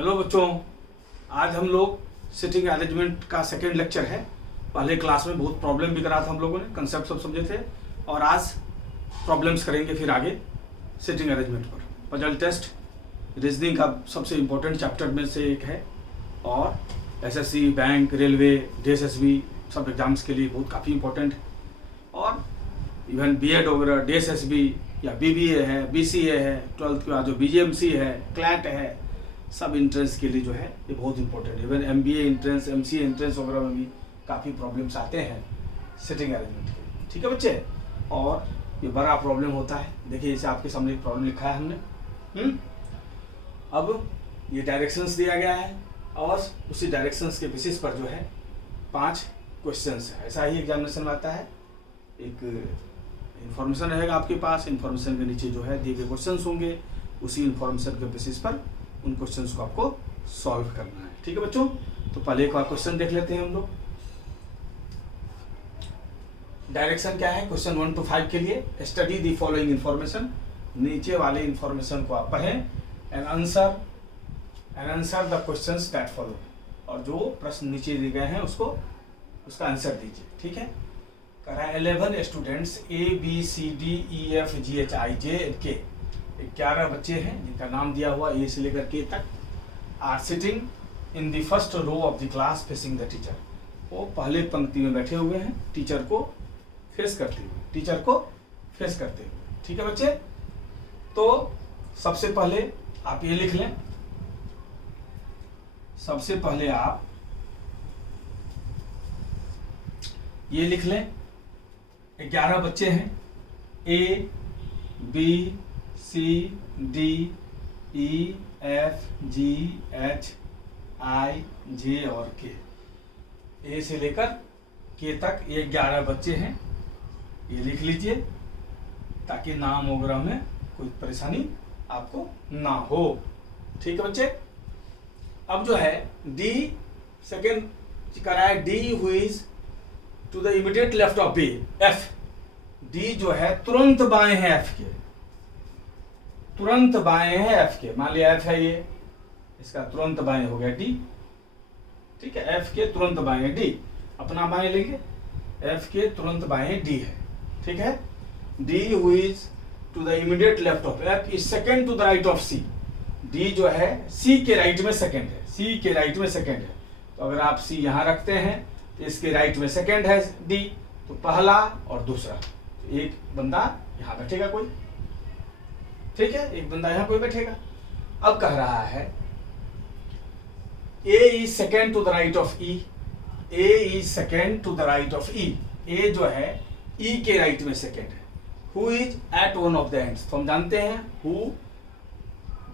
Hello बच्चों, आज हम लोग सिटिंग अरेंजमेंट का सेकेंड लेक्चर है। पहले क्लास में बहुत प्रॉब्लम भी करा था हम लोगों ने, कंसेप्ट सब समझे थे, और आज प्रॉब्लम्स करेंगे फिर आगे सिटिंग अरेंजमेंट पर। पजल टेस्ट रीजनिंग का सबसे इम्पोर्टेंट चैप्टर में से एक है, और एसएससी, बैंक, रेलवे, डीएसएसबी सब एग्जाम्स के लिए बहुत काफ़ी इम्पोर्टेंट है। और इवन बीएड वगैरह, डीएसएसबी या बीबीए है, बीसीए है, 12th के बाद जो बीजीएमसी है, क्लैट है, सब इंट्रेंस के लिए जो है ये बहुत इंपॉर्टेंट है। Even MBA entrance, MCA entrance वगैरह में भी काफ़ी प्रॉब्लम्स आते हैं सिटिंग अरेंजमेंट के। ठीक है बच्चे, और ये बड़ा प्रॉब्लम होता है। देखिए जैसे आपके सामने एक प्रॉब्लम लिखा है हमने। अब ये डायरेक्शंस दिया गया है और उसी डायरेक्शंस के बेसिस पर जो है 5 क्वेश्चंस है। ऐसा ही एग्जामिनेशन में आता है। एक इन्फॉर्मेशन रहेगा आपके पास, इन्फॉर्मेशन के नीचे जो है दिए गए क्वेश्चंस होंगे, उसी इन्फॉर्मेशन के बेसिस पर उन क्वेश्चंस को आपको सॉल्व करना है। ठीक है बच्चों, तो पहले एक बार क्वेश्चन देख लेते हैं हम लोग। डायरेक्शन क्या है क्वेश्चन 1 to 5 के लिए? स्टडी द फॉलोइंग इन्फॉर्मेशन, नीचे वाले इन्फॉर्मेशन को आप पढ़ें and answer the questions that follow, और जो प्रश्न नीचे दिए गए हैं उसका आंसर दीजिए। ठीक है, करा 11 स्टूडेंट्स ABCDEFGHIJK 11 बच्चे हैं जिनका नाम दिया हुआ ए से लेकर के तक, are sitting in the first row of the class facing the teacher. वो पहले पंक्ति में बैठे हुए हैं टीचर को फेस करते हुए। ठीक है बच्चे, तो सबसे पहले आप ये लिख लें, सबसे पहले आप ये लिख लें 11 बच्चे हैं, A B C D E F G H I J और K, ए से लेकर के तक ये 11 बच्चे हैं। ये लिख लीजिए ताकि नाम वगैरह में कोई परेशानी आपको ना हो। ठीक है बच्चे, अब जो है डी सेकेंड कराया, D who is to the immediate left of B F. D जो है तुरंत बाएं है एफ के, तुरंत बाएं है एफ के। मान लिया एफ है ये, इसका तुरंत बाएं हो गया डी। ठीक है, एफ के तुरंत बाएं है डी, अपना बाएं लेंगे, एफ के तुरंत बाएं डी है। ठीक है, D who is to the immediate left of F is second to the right of C. D जो है सी के राइट में सेकेंड है, सी के राइट में सेकेंड है। तो अगर आप सी यहां रखते हैं तो इसके राइट में सेकेंड है डी, तो पहला और दूसरा। तो एक बंदा यहां बैठेगा कोई, ठीक है, एक बंदा यहां कोई बैठेगा। अब कह रहा है A is second to the right of E, A is second to the right of E. A जो है ई के राइट में सेकेंड है। Who is at one of the ends, तो हम जानते हैं हु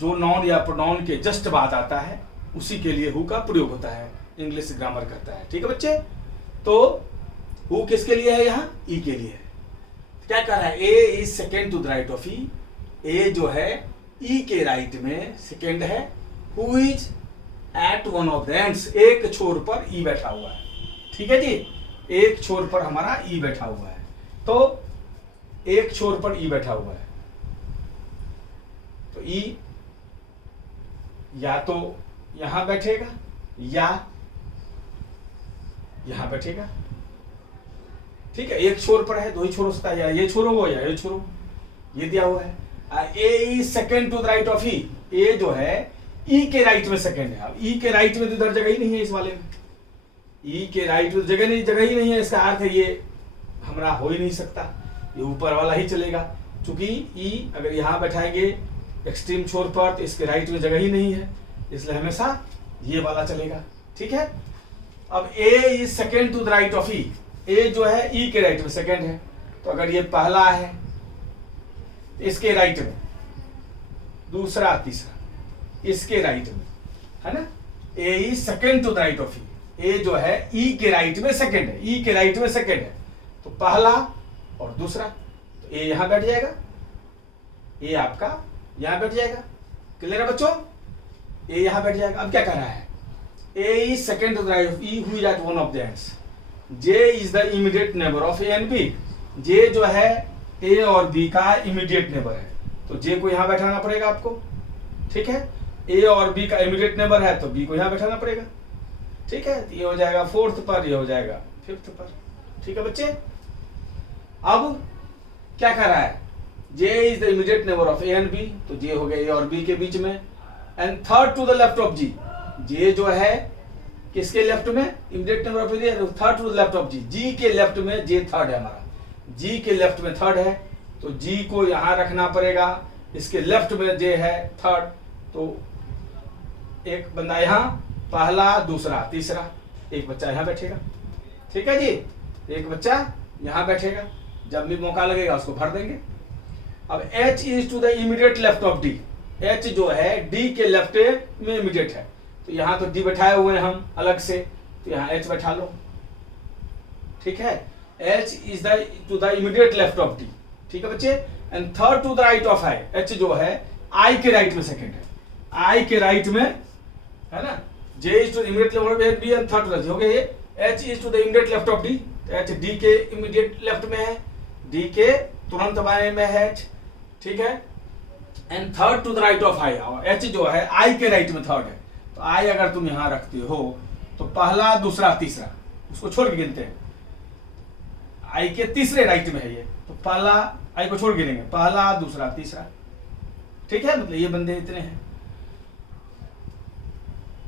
जो नाउन या प्रोनाउन के जस्ट बाद आता है उसी के लिए हु का प्रयोग होता है, इंग्लिश ग्रामर करता है। ठीक है बच्चे, तो हु किसके लिए है? यहाँ ई के लिए है। क्या कह रहा है? A is second to the right of E. A जो है ई के राइट में सेकेंड है। Who is at one of the ends, एक छोर पर ई बैठा हुआ है। ठीक है जी, एक छोर पर हमारा ई बैठा हुआ है। तो एक छोर पर ई बैठा हुआ है, तो ई या तो यहां बैठेगा या यहां बैठेगा। ठीक है, एक छोर पर है, 2 ही छोर हो सकता है, या ये छोर हो या ये छोर हो, ये दिया हुआ है। A is second to the right of E. A जो है ई के राइट में सेकेंड है। अब ई के राइट में तो इधर जगह ही नहीं है इस वाले में, ई के राइट में जगह ही नहीं है। इसका अर्थ है ये हमारा हो ही नहीं सकता, ये ऊपर वाला ही चलेगा। क्योंकि ई अगर यहाँ बैठाएंगे एक्सट्रीम छोर पर तो इसके राइट में जगह ही नहीं है, इसलिए हमेशा ये वाला चलेगा। ठीक है, अब A is second to the right of E. A जो है ई के राइट में सेकेंड है, तो अगर ये पहला है इसके राइट में, दूसरा, तीसरा इसके राइट में, है ना। A is second to the right of E. A जो है ई के राइट में सेकेंड है, ई के राइट में सेकेंड है, तो पहला और दूसरा। तो ए यहां बैठ जाएगा, ए आपका यहां बैठ जाएगा। क्लियर है बच्चों? ए यहां बैठ जाएगा। अब क्या कर रहा है? A is second to the right of E who is at one of the ends. J is the immediate neighbour of A and B. J जो है ए और बी का इमीडिएट नेबर है, तो जे को यहां बैठाना पड़ेगा आपको। ठीक है, ए और बी का इमीडिएट नेबर है तो बी को यहाँ बैठाना पड़ेगा। ठीक है, ये हो जाएगा फोर्थ पर, ये हो जाएगा फिफ्थ पर। ठीक है बच्चे, अब क्या कर रहा है, J is the immediate neighbour of A and B, तो जे हो गया ए और बी के बीच में, and third to the left of G, J जो है किसके लेफ्ट में, immediate neighbour of A, third to the left of G, G के लेफ्ट में जे थर्ड है हमारा, जी के लेफ्ट में थर्ड है तो जी को यहां रखना पड़ेगा, इसके लेफ्ट में जे है थर्ड, तो एक बंदा यहां, पहला दूसरा तीसरा, एक बच्चा यहां बैठेगा। ठीक है जी, एक बच्चा यहां बैठेगा, जब भी मौका लगेगा उसको भर देंगे। अब H is to the immediate left of D, H जो है D के लेफ्ट में इमीडिएट है, तो यहां तो D बैठाए हुए हैं हम अलग से, तो यहां H बैठा लो। ठीक है, H is the to the immediate left of D। ठीक है बच्चे, and third to the right of I, H जो है I के राइट में सेकंड है, I के राइट में है ना, J is to immediate left of B and third to the, हो गया ये H is to the immediate left of D, H D के इमीडिएट लेफ्ट में है, D के तुरंत बाएं में है H। ठीक है, and third to the right of I, H जो है I के राइट में थर्ड है, तो I अगर तुम यहां रखते हो तो पहला दूसरा तीसरा, उसको छोड़ के गिनते हैं, I के तीसरे राइट में है ये, तो पहला I को छोड़ गिनेंगे, पहला दूसरा तीसरा। ठीक है, मतलब ये बंदे इतने हैं।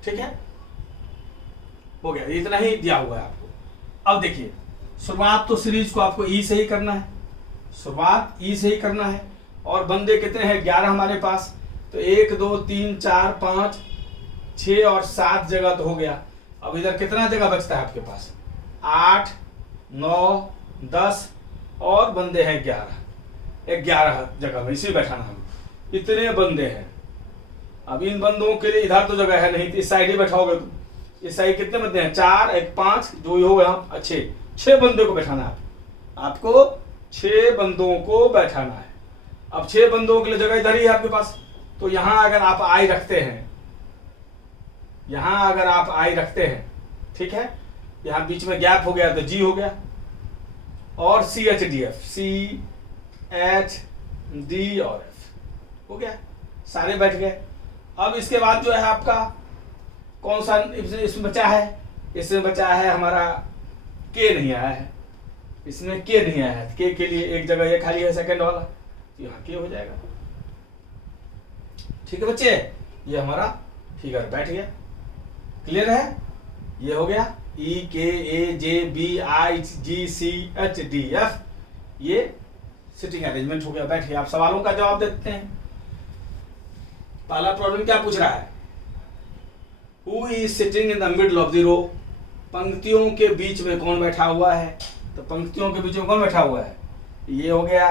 ठीक है, हो गया, इतना ही दिया हुआ है आपको। अब देखिए, शुरुआत तो सीरीज को आपको ई से ही करना है, शुरुआत ई से ही करना है, और बंदे कितने हैं, 11 हमारे पास, तो 1 2 3 4 5 6 और 7 जगह तो हो गया। अब इधर कितना जगह बचता है आपके पास, 8 9 10 और बंदे हैं 11 जगह में इसी बैठाना हम, इतने बंदे हैं। अब इन बंदों के लिए इधर तो जगह है नहीं, तो इस साइड ही बैठाओगे तुम, इस साइड कितने बंदे हैं, 4 1 5 जो हो गया 6 बंदे को बैठाना है आपको 6 बंदों को बैठाना है। अब 6 बंदों के लिए जगह इधर ही है आपके पास, तो यहां अगर आप आई रखते हैं, यहां अगर आप आई रखते हैं, ठीक है, यहां बीच में गैप हो गया तो जी हो गया, और CHDF, CHD और F हो गया, सारे बैठ गए। अब इसके बाद जो है आपका कौन सा इसमें बचा है, इसमें बचा है हमारा K नहीं आया है, इसमें K नहीं आया है, K के लिए एक जगह ये खाली है सेकंड वाला, यहाँ K हो जाएगा। ठीक है बच्चे, ये हमारा फिगर बैठ गया, क्लियर है, ये हो गया E K A J B I G C H D F, ये सिटिंग अरेंजमेंट हो गया, बैठ गया। आप सवालों का जवाब देते हैं। पहला प्रॉब्लम क्या पूछ रहा है, Who is sitting in the middle of the row, पंक्तियों के बीच में कौन बैठा हुआ है, तो पंक्तियों के बीच में कौन बैठा हुआ है, ये हो गया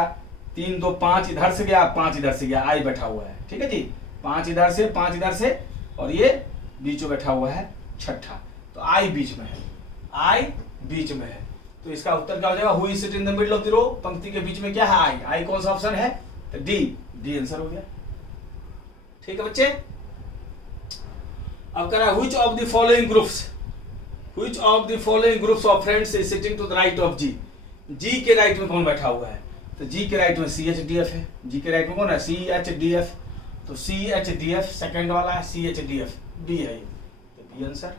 3 2 5 इधर से गया, 5 इधर से गया, आई बैठा हुआ है। ठीक है जी, 5 इधर से 5 इधर से, और ये बीच में बैठा हुआ है छठा, तो आई बीच में है, आई बीच में है, तो इसका उत्तर क्या हो जाएगा, Who is sitting in the middle of the row, पंक्ति के बीच में क्या है, आई, आई कौन सा ऑप्शन है, तो डी आंसर हो गया। ठीक है बच्चे, अब कह रहा है which of the following groups of friends is sitting to the right of G, G के राइट में कौन बैठा हुआ है, तो G के राइट में CHDF है, G के राइट में कौन है, CHDF, तो CHDF सेकंड वाला है, CHDF B है ये, तो B आंसर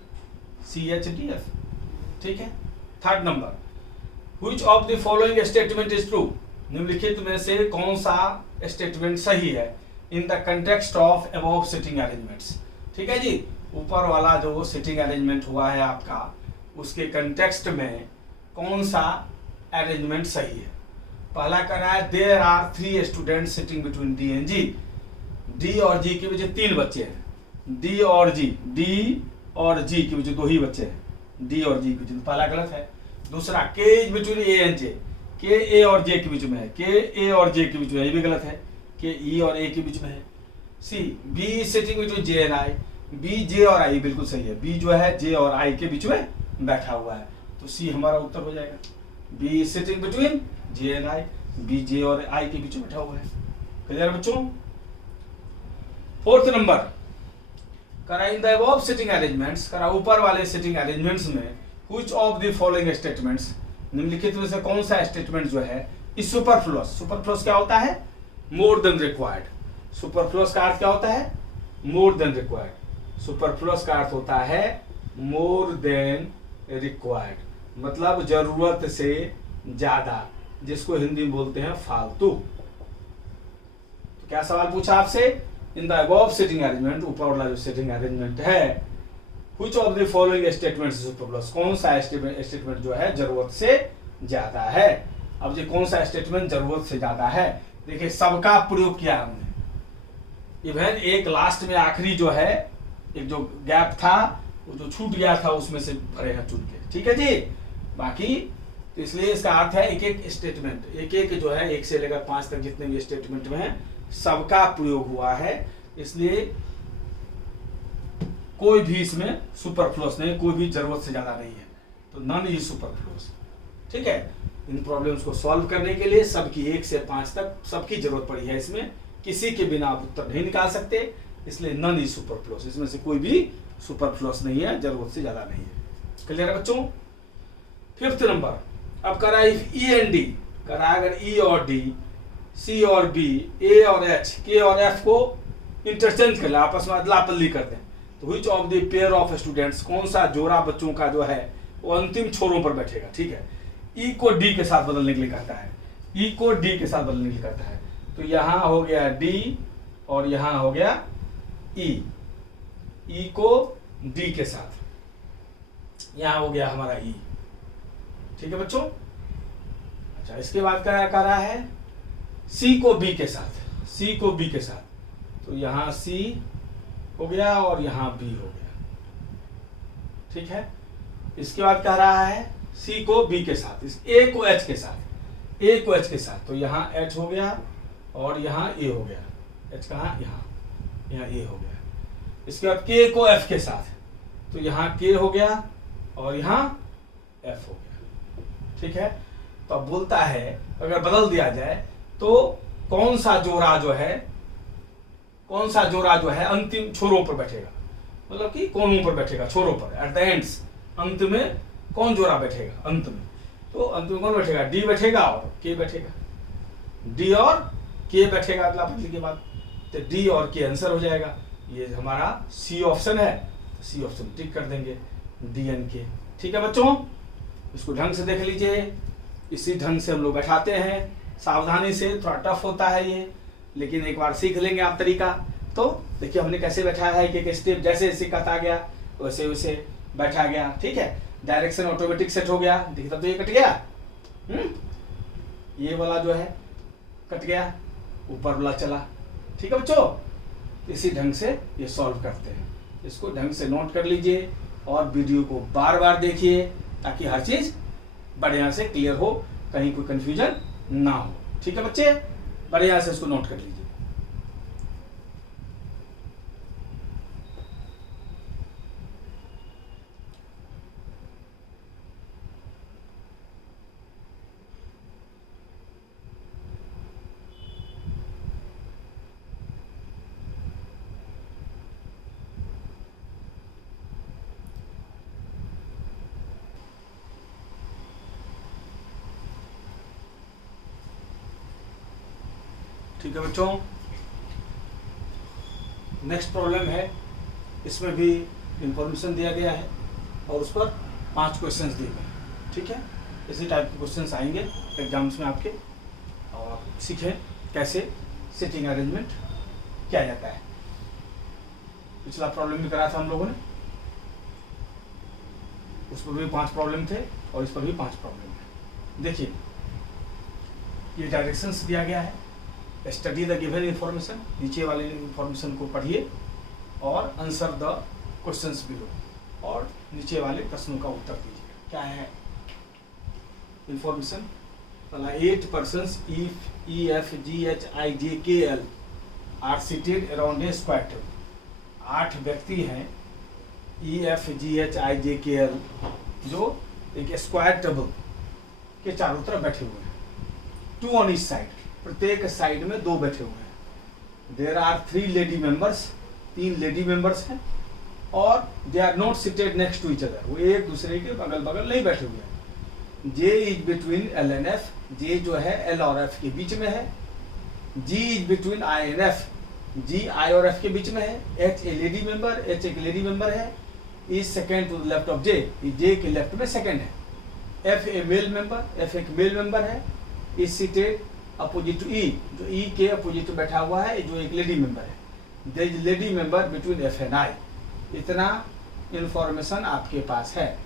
CHDF। ठीक है, third number, which of the following statement is true, निम्नलिखित में से कौन सा स्टेटमेंट सही है, in the context of above sitting arrangements. ठीक है जी, ऊपर वाला जो सिटिंग अरेंजमेंट हुआ है आपका, उसके कंटेक्स्ट में कौन सा अरेंजमेंट सही है। पहला कर रहा है there are 3 students sitting between D and G, D और जी के बीच 3 बच्चे हैं, डी और जी के बीच 2 ही बच्चे हैं, डी और जी के बीच, पहला गलत है। दूसरा के इज बिटवीन ए एंड जे, के ए और जे के बीच में है, के ए और जे के बीच में है, ये भी गलत है, के ई और ए के बीच में है। C B is sitting between J and I, B J और आई बिल्कुल सही है, बी जो है जे और आई के बीच में बैठा हुआ है, तो सी हमारा उत्तर हो जाएगा, B is sitting between J and I, B J और आई के बीच में बैठा हुआ है। क्लियर बच्चों। फोर्थ नंबर, करा in the above sitting arrangements, करा ऊपर वाले सिटिंग अरेंजमेंट्स में which of the following statements, निम्नलिखित में से कौन सा स्टेटमेंट जो है इस सुपरफ्लुअस, सुपरफ्लुअस क्या होता है, मोर देन रिक्वायर्ड, सुपरफ्लुअस का अर्थ क्या होता है, मोर देन रिक्वायर्ड। सुपरफ्लुअस का अर्थ होता है मोर देन रिक्वायर्ड, मतलब जरूरत से ज्यादा, जिसको हिंदी में बोलते हैं फालतू। तो क्या सवाल पूछा आपसे, in the above sitting arrangement, ऊपर वाला जो सिटिंग अरेंजमेंट है, which of the following statement superfluous, कौन सा स्टेटमेंट जो है जरूरत से ज्यादा है। अब ये कौन सा स्टेटमेंट जरूरत से ज्यादा है, देखिए सबका प्रयोग किया हमने, इवन एक लास्ट में आखिरी जो है एक जो गैप था वो जो छूट गया था उसमें से भरे हैं चुन के, ठीक है जी। बाकी तो इसलिए इसका अर्थ है एक एक स्टेटमेंट, एक एक जो है 1 से लेकर 5 तक जितने भी स्टेटमेंट में है सबका प्रयोग हुआ है, इसलिए कोई भी इसमें सुपरफ्लुअस नहीं, कोई भी जरूरत से ज्यादा नहीं है, तो नन इज सुपरफ्लुअस। ठीक है, इन प्रॉब्लम्स को सॉल्व करने के लिए सबकी 1 से 5 तक सबकी जरूरत पड़ी है, इसमें किसी के बिना आप उत्तर नहीं निकाल सकते, इसलिए नन इज सुपरफ्लुअस, इसमें से कोई भी सुपरफ्लुअस नहीं है, जरूरत से ज्यादा नहीं है। क्लियर है बच्चों। 5th नंबर, अब करा इफ ई एंड डी, करा अगर ई और डी, सी और बी, ए और एच, के और एफ को इंटरचेंज कर ले, आपस में अदला बदली कर दें, तो which of the pair of students, कौन सा जोड़ा बच्चों का जो है वो अंतिम छोरों पर बैठेगा। ठीक है, ई को डी के साथ बदलने के लिए कहता है, ई को डी के साथ बदलने के लिए कहता है, तो यहां हो गया डी और यहां हो गया ई, ई को डी के साथ, यहां हो गया हमारा ई। ठीक है बच्चों। अच्छा, इसके बाद क्या कर रहा है, सी को बी के साथ, सी को बी के साथ, तो यहां सी हो गया और यहां बी हो गया। ठीक है, इसके बाद कह रहा है सी को बी के साथ, इस ए को एच के साथ, ए को एच के साथ, तो यहां एच हो गया और यहां ए हो गया, एच कहाँ, यहां ए हो गया। इसके बाद के को एफ के साथ, तो यहां के हो गया और यहां एफ हो गया। ठीक है, तो अब बोलता है अगर बदल दिया जाए तो कौन सा जोड़ा जो है, कौन सा जोड़ा जो है अंतिम छोरों पर बैठेगा, मतलब कि कोनों पर बैठेगा, छोरों पर, एट द एंड्स, अंत में कौन जोड़ा बैठेगा अंत में, तो अंत में कौन बैठेगा, डी बैठेगा और के बैठेगा, डी और के बैठेगा अदला बदली के बाद, तो डी और के आंसर हो जाएगा। ये हमारा सी ऑप्शन है, तो सी ऑप्शन टिक कर देंगे, डी एन के। ठीक है बच्चों, इसको ढंग से देख लीजिए, इसी ढंग से हम लोग बैठाते हैं, सावधानी से, थोड़ा टफ होता है ये, लेकिन एक बार सीख लेंगे आप तरीका, तो देखिए हमने कैसे बैठाया है, एक स्टेप जैसे सिखाता गया वैसे वैसे बैठा गया। ठीक है, डायरेक्शन ऑटोमेटिक सेट हो गया, दिखता तो ये कट गया, ये वाला जो है कट गया, ऊपर वाला चला। ठीक है बच्चों, इसी ढंग से ये सॉल्व करते हैं, इसको ढंग से नोट कर लीजिए और वीडियो को बार बार देखिए ताकि हर चीज बढ़िया से क्लियर हो, कहीं कोई कंफ्यूजन ना हो। ठीक है बच्चे, बढ़िया से इसको नोट कर लीजिए। ठीक है बच्चों, नेक्स्ट प्रॉब्लम है, इसमें भी इंफॉर्मेशन दिया गया है और उस पर 5 क्वेश्चंस दिए गए हैं। ठीक है, इसी टाइप के क्वेश्चंस आएंगे एग्जाम्स में आपके, और आप सीखें कैसे सिटिंग अरेंजमेंट किया जाता है। पिछला प्रॉब्लम भी करा था हम लोगों ने, उस पर भी 5 प्रॉब्लम थे और इस पर भी 5 प्रॉब्लम है। देखिए, ये डायरेक्शंस दिया गया है, स्टडी द गिवन इंफॉर्मेशन, नीचे वाले इंफॉर्मेशन को पढ़िए और आंसर द क्वेश्चंस बिलो, और नीचे वाले प्रश्नों का उत्तर दीजिए। क्या है information, 8 persons E F G H I J K L are seated around a square table. 8 व्यक्ति हैं E F G H I J K L जो एक स्क्वायर टेबल के चारों तरफ बैठे हुए हैं, 2 on each side, प्रत्येक साइड में 2 बैठे हुए हैं। There are 3 lady members, 3 lady members हैं, और they are not seated next to each other, वो एक दूसरे के बगल बगल नहीं बैठे हुए हैं। J is between L and F, J जो है एल और एफ के बीच में है। G is between I and F, G I और एफ के बीच में है, H a lady member, H एक लेडी मेंबर है, is second to the left of J, J के लेफ्ट में सेकेंड है, F a male member, F एक मेल मेंबर है, इज सीटेड अपोजिट टू ई, जो ई के अपोजिट बैठा हुआ है, जो एक लेडी मेंबर है, there is lady member between F and I. इतना इंफॉर्मेशन आपके पास है।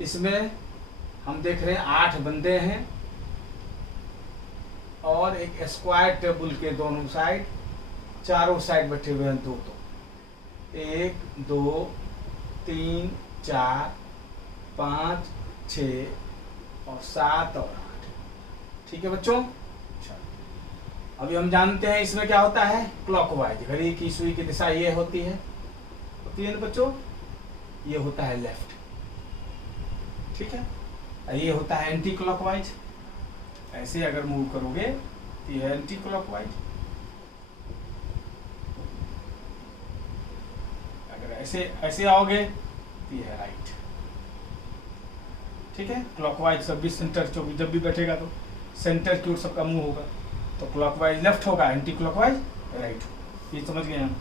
इसमें हम देख रहे हैं 8 बंदे हैं और एक स्क्वायर टेबल के दोनों साइड, चारों साइड बैठे हुए हैं 2 1 2 3 4 5 6 और 7 और 8। ठीक है बच्चों, अभी हम जानते हैं इसमें क्या होता है, क्लॉकवाइज, घड़ी की सुई की दिशा ये होती है ना बच्चों, ये होता है लेफ्ट। ठीक है, ये होता है एंटी क्लॉकवाइज। ऐसे अगर मूव करोगे तो ये एंटी क्लॉकवाइज, अगर ऐसे आओगे तो ये है राइट। ठीक है, क्लॉकवाइज सब भी सेंटर जब भी बैठेगा तो सेंटर की ओर सबका मुंह होगा, तो क्लॉकवाइज लेफ्ट होगा, एंटी क्लॉकवाइज राइट। ये समझ गए हम।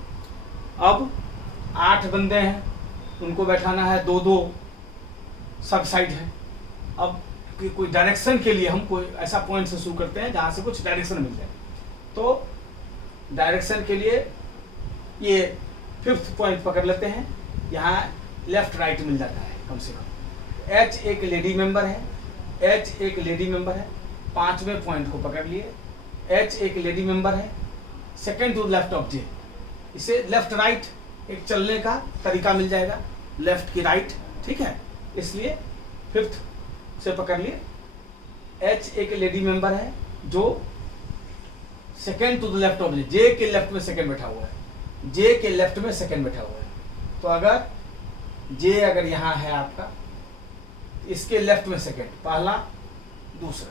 अब 8 बंदे हैं, उनको बैठाना है 2-2 सब साइड है। अब कोई डायरेक्शन के लिए हम कोई ऐसा पॉइंट से शुरू करते हैं जहां से कुछ डायरेक्शन मिल जाए, तो डायरेक्शन के लिए ये 5th पॉइंट पकड़ लेते हैं, यहाँ लेफ्ट राइट मिल जाता है कम से कम। एच एक लेडी मेंबर है, एच एक लेडी मेंबर है, 5वें पॉइंट को पकड़ लिए, एच एक लेडी मेंबर है, सेकेंड टू लेफ्ट ऑफ जे, इसे लेफ्ट राइट एक चलने का तरीका मिल जाएगा, लेफ्ट की राइट। ठीक है, इसलिए 5th से पकड़ लिए, एच एक लेडी मेंबर है जो second to the left of J के लेफ्ट में सेकेंड बैठा हुआ है, जे के लेफ्ट में सेकेंड बैठा हुआ है। तो अगर जे अगर यहाँ है आपका, इसके लेफ्ट में सेकेंड, पहला दूसरा।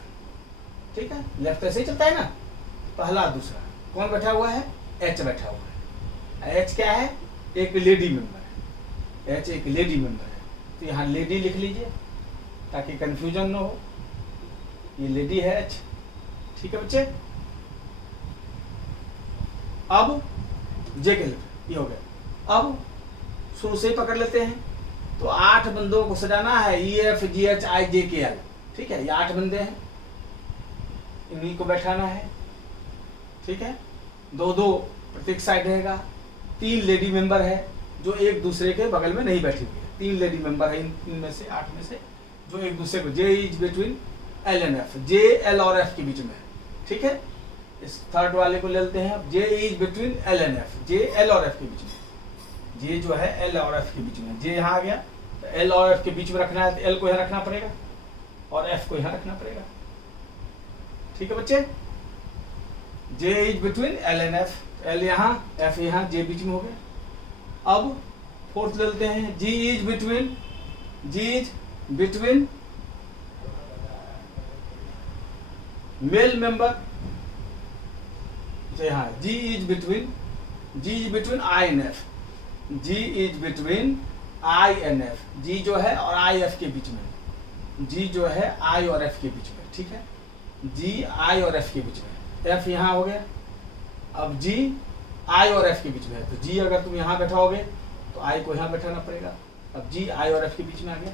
ठीक है, लेफ्ट ऐसे ही चलता है ना, पहला दूसरा। कौन बैठा हुआ है, एच बैठा हुआ है। एच क्या है, एक लेडी मेंबर है, एच एक लेडी मेंबर है, तो यहाँ लेडी लिख लीजिए ताकि कंफ्यूजन ना हो, ये लेडी है एच। ठीक है बच्चे, अब जे के लेफ्ट ये हो गया। अब शुरू से ही पकड़ लेते हैं, तो 8 बंदों को सजाना है, E F G H I जे के एल। ठीक है, ये 8 बंदे हैं, इन्हीं को बैठाना है। ठीक है, 2-2 प्रत्येक साइड रहेगा। 3 लेडी मेंबर है जो एक दूसरे के बगल में नहीं बैठी हुई है, 3 लेडी मेंबर है इनमें से 8 में से, जो एक दूसरे को, J is between L and F, J L और एफ के बीच में है। ठीक है, इस थर्ड वाले को ले लेते हैं, J is between L and F, J L और एफ के बीच में, जे जो है एल और एफ के बीच में, जे यहाँ आ गया, तो एल और एफ के बीच में रखना है, तो एल को यहाँ रखना पड़ेगा और एफ को यहाँ रखना पड़ेगा। ठीक है बच्चे, J is between L and F, L यहाँ, एफ यहाँ, जे बीच में हो गया। अब 4th ले लेते हैं, G is between male member, हाँ, G is between I and F, G is between I and F, G जो है और आई एफ के बीच में, जी जो है आई और एफ के बीच में। ठीक है, जी आई और एफ के बीच में, एफ यहाँ हो गया। अब जी आई और एफ के बीच में है, तो जी अगर तुम यहाँ बैठाओगे तो आई को यहाँ बैठाना पड़ेगा। अब जी आई और एफ के बीच में आ गया।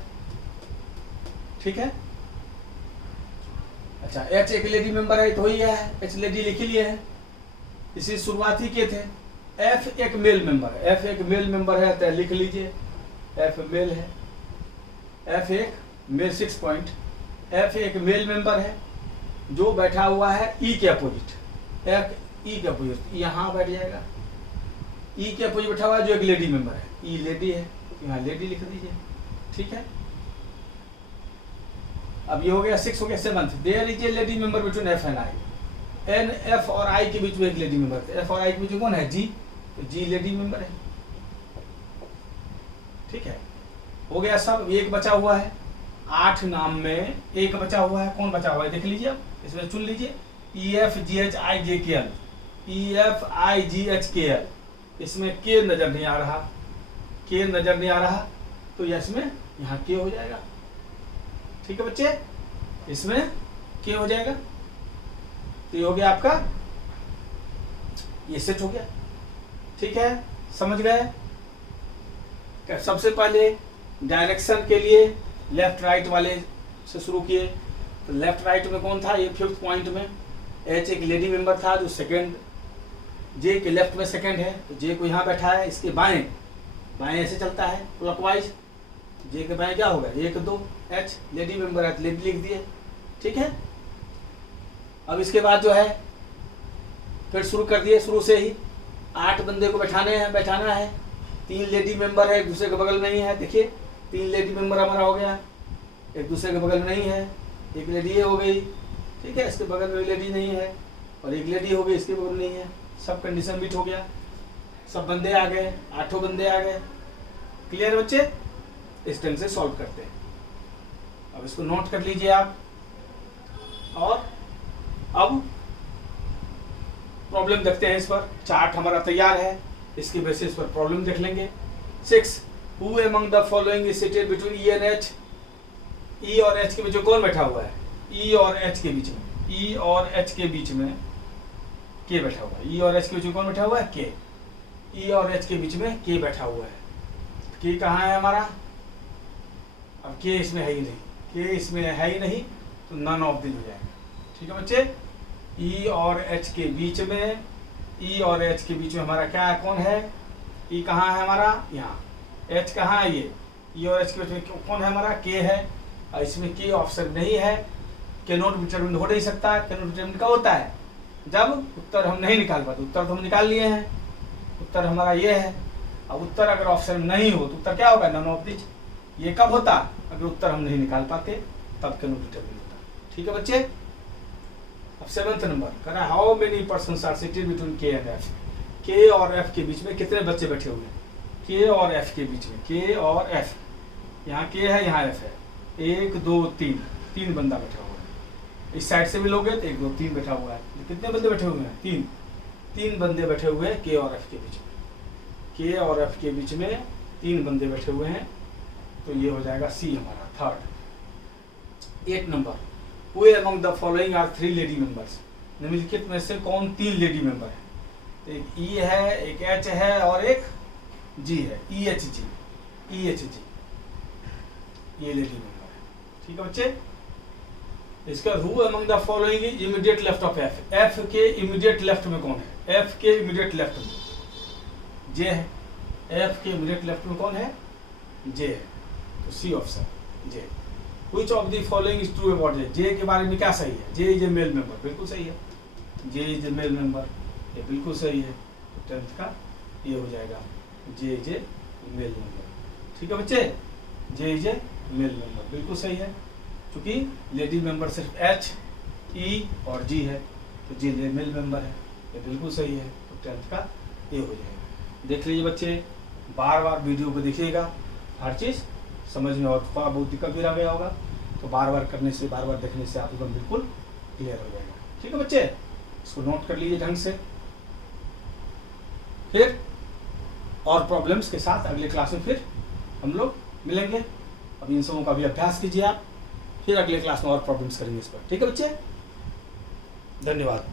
ठीक है, अच्छा, एच एक लेडी मेंबर है तो ही है, एच लेडी लिख लिए है, इसी शुरुआती के थे। एफ एक मेल मेंबर है, एफ एक मेल मेंबर है तो लिख लीजिए, एफ मेल है, एफ एक मेल 6 पॉइंट, एफ एक मेल मेंबर है जो बैठा हुआ है ई के अपोजिट, एफ ई के अपोजिट यहाँ बैठ जाएगा, ई के अपोजिट बैठा हुआ है जो एक लेडी मेंबर है, ई लेडी है, यहाँ लेडी लिख दीजिए। ठीक है, अब ये हो गया 6, हो गया 7th, there is a lady member between F and I, and F और आई के बीच में एक लेडी मेंबर, तो एफ और आई के बीच में कौन है, जी, तो जी लेडी मेंबर है। ठीक है, हो गया सब, एक बचा हुआ है, 8 नाम में एक बचा हुआ है, कौन बचा हुआ है देख लीजिए, अब इसमें चुन लीजिए, E F G H I जे के L, E F I ji H के एल, इसमें के नजर नहीं आ रहा, के नजर नहीं आ रहा, तो इसमें यहाँ के हो जाएगा। ठीक है बच्चे, इसमें के हो जाएगा, तो ये हो गया आपका, ये सेट हो गया। ठीक है, समझ गए। सबसे पहले डायरेक्शन के लिए लेफ्ट राइट वाले से शुरू किए। तो लेफ्ट राइट में कौन था, ये 5th पॉइंट में एच एक लेडी मेंबर था जो सेकंड, जे के लेफ्ट में सेकंड है, तो जे को यहाँ बैठा है, इसके बाएं बाएं ऐसे चलता है क्लॉकवाइज, जे के बाएं क्या होगा 1 2 एच लेडी मेंबर है, लेडी लिख दिए, ठीक है। अब इसके बाद जो है फिर शुरू कर दिए, शुरू से ही 8 बंदे को बैठाना है, 3 लेडी मेंबर है, एक दूसरे के बगल में ही है, देखिए 3 लेडी मेंबर हमारा हो गया, एक दूसरे के बगल में नहीं है, एक लेडी ये हो गई, ठीक है, इसके बगल में लेडी नहीं है, और एक लेडी हो गई इसके बगल में नहीं है, सब कंडीशन मीट हो गया, सब बंदे आ गए, 8 बंदे आ गए। क्लियर बच्चे, इस ढंग से सॉल्व करते हैं। अब इसको नोट कर लीजिए आप, और अब प्रॉब्लम देखते हैं। इस पर चार्ट हमारा तैयार है, इसके बेसिस पर प्रॉब्लम देख लेंगे। 6 who among the following is seated between E and H, E और एच के बीच में कौन बैठा हुआ है, ई और एच के बीच में, ई और एच के बीच में के बैठा हुआ है, ई और एच के बीच में कौन बैठा हुआ है, के, ई और एच के बीच में के बैठा हुआ है। के कहाँ है हमारा, अब के इसमें है ही नहीं, के इसमें है ही नहीं, तो नन ऑफ दिस हो जाएगा, ठीक है बच्चे। ई और एच के बीच में, ई और एच के बीच में हमारा क्या है, कौन है, ई कहाँ है हमारा, यहाँ, एच कहाँ है, ये ई और एच के बीच में कौन है हमारा, के है, और इसमें के ऑप्शन नहीं है, के नॉट डिटरमिन्ड हो नहीं सकता। के नॉट डिटरमिन्ड का होता है जब उत्तर हम नहीं निकाल पाते, उत्तर तो हम निकाल लिए हैं, उत्तर हमारा ये है। अब उत्तर अगर ऑप्शन नहीं हो तो उत्तर क्या होगा, नन ऑफ दिस। ये कब होता, अगर उत्तर हम नहीं निकाल पाते तब के नॉट डिटरमिन्ड होता, ठीक है बच्चे। अब 7th नंबर कह रहा है how many persons are seated between K and F, K और एफ के बीच में कितने बच्चे बैठे हुए हैं, के और एफ के बीच में, के और एफ, यहाँ के है यहाँ एफ है, 1 2 3 बंदा बैठा हुआ है। इस साइड से भी लोगे तो 1 2 3 बैठा हुआ है, कितने बंदे बैठे हुए हैं, 3 बंदे बैठे हुए हैं के और एफ के बीच में, के और एफ के बीच में 3 बंदे बैठे हुए हैं, तो ये हो जाएगा सी हमारा third. 8 number who among the following are 3 lady members, निम्नलिखित में से कौन 3 लेडी मेंबर है, तो एक ई है, एक एच है, और एक जी है, ई एच जी, ये लेडी मेंबर है, ठीक है बच्चे। इसका who among the following is immediate left of F, F के इमीडिएट लेफ्ट में कौन है, एफ के इमीडिएट लेफ्ट में जे है, एफ के इमीडिएट लेफ्ट में कौन है, जे है, तो C option J. Which of the following is true about J, J के बारे में क्या सही है, J is a male member, बिल्कुल सही है, J is a male member, ये बिल्कुल सही है, तो 10th का ये हो जाएगा जे इज ए मेल मेंबर, ठीक है बच्चे, J is a male member बिल्कुल सही है, क्योंकि लेडी मेंबर सिर्फ एच, ई और जी है, तो जे मेल मेंबर है, ये बिल्कुल सही है, तो 10th का ये हो जाएगा। देख लीजिए बच्चे, बार बार वीडियो को देखिएगा, हर चीज़ समझ में, और थोड़ा बहुत दिक्कत भी रह गया होगा तो बार बार करने से, बार बार देखने से आप एकदम बिल्कुल क्लियर हो जाएगा, ठीक है बच्चे। इसको नोट कर लीजिए ढंग से, फिर और प्रॉब्लम्स के साथ अगले क्लास में फिर हम लोग मिलेंगे। अभी इन सबों का भी अभ्यास कीजिए आप, फिर अगले क्लास में और प्रॉब्लम्स करेंगे इस पर, ठीक है बच्चे। धन्यवाद।